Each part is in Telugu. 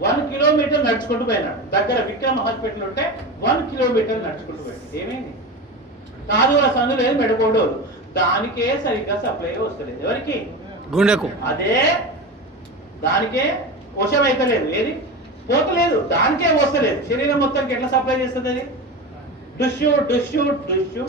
వన్ కిలోమీటర్ నడుచుకుంటూ పోయినాడు. దగ్గర విక్రమ్ హాస్పిటల్ ఉంటే వన్ కిలోమీటర్ నడుచుకుంటూ పోయాడు. ఏమైంది? కాదు ఆ సందు లేదు మెడకోడోలు దానికే సరిగ్గా సప్లై వస్తలేదు. ఎవరికి? గుండెకు. అదే దానికే వశం అయితలేదు. ఏది? పోతలేదు. దానికే వస్తలేదు. శరీరం మొత్తానికి ఎట్లా సప్లై చేస్తుంది అది? డుష్యు డుష్యు డుష్యు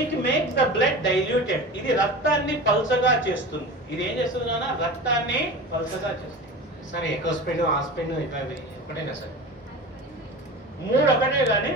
it makes the blood diluted ఇది రక్తాన్ని పల్చగా చేస్తుంది. ఇది ఏం చేస్తుంది నాన్న? రక్తాన్ని పల్చగా చేస్తుంది. సార్ ఎక్కువ స్పీడ్ ఆ స్పీడ్ ఇట్లా ఒకటేనా సార్ మూడు ఒకటే కానీ